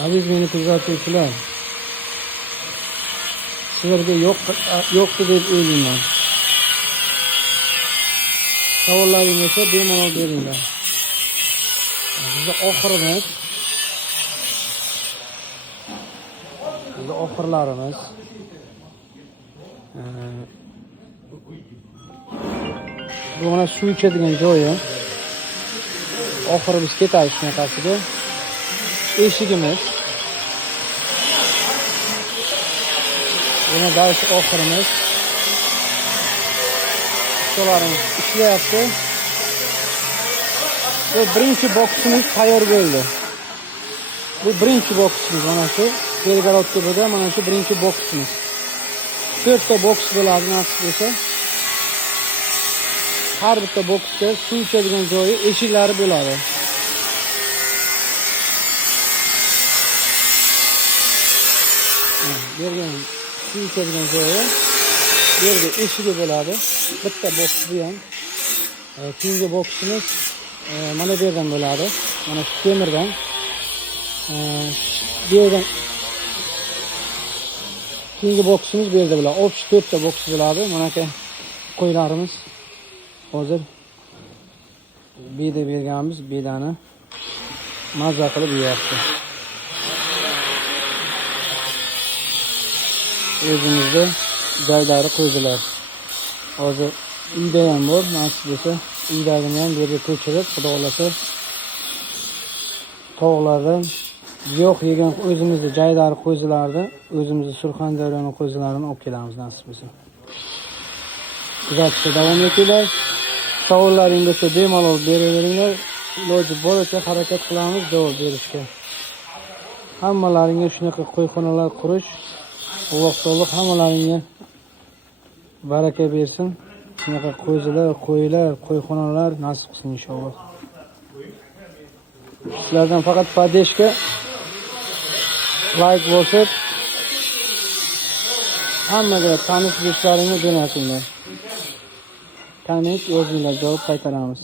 Aziz meni kuzatuvchilar, sizlarga yo'qdi deb o'ylayman. Savollaring bo'lsa bemalol beringlar. Bizda oxirlarimiz. Bu mana suv ichadigan joyi. Oxiri biz ketamiz shunaqasiga. Eshigimiz. Yana daraxt oxirimiz. Ustalarimiz ishlayapti. Bu birinchi boksimiz tayyor bo'ldi. Bu birinchi boksimiz mana shu. Belgorodda mana shu birinchi boksimiz. 4 ta boks bo'ladi nasib bo'lsa. Har bitta boksda suv ichadigan joyi, eshiklari bo'ladi. Bergan suv ichadigan joyi, bu yerda eshigi bo'ladi. Bitta boks bu ham. Keyingi boksimiz mana bu yerdan bo'ladi. Mana shu temirdan. Bu yerdan keyingi boksimiz bu yerda bo'ladi. Общий 4 ta boks bo'ladi. Mana aka qo'ylarimiz hozir beda berganmiz, bedani mazza qilib yeyapti. O'zimizda joylari qo'ydilar. Hozir uyda ham bor, nasib bo'lsa uydagini ham bu yerga ko'chirib, xudo xolasa tog'lardan yo'q yegan o'zimizda joylari qo'ydilardi, o'zimizda Surxondaryoning qo'ydilarini olib kelamiz nasib bo'lsa. Kuzatishda davom etinglar. Savollaring bo'lsa bemalol beraveringlar. Iloji boricha harakat qilamiz javob berishga. Hammalaringga shunaqa qo'yxonalar qurish, Alloh taolo hammalaringga baraka bersin. Shunaqa qo'ylar, qo'yxonalar nasib qilsin inshaalloh. Sizlardan faqat podeshga like bosib, hammaga tanish do'stlaringga jo'natinglar. Tanit yozinglar, javob qaytaramiz.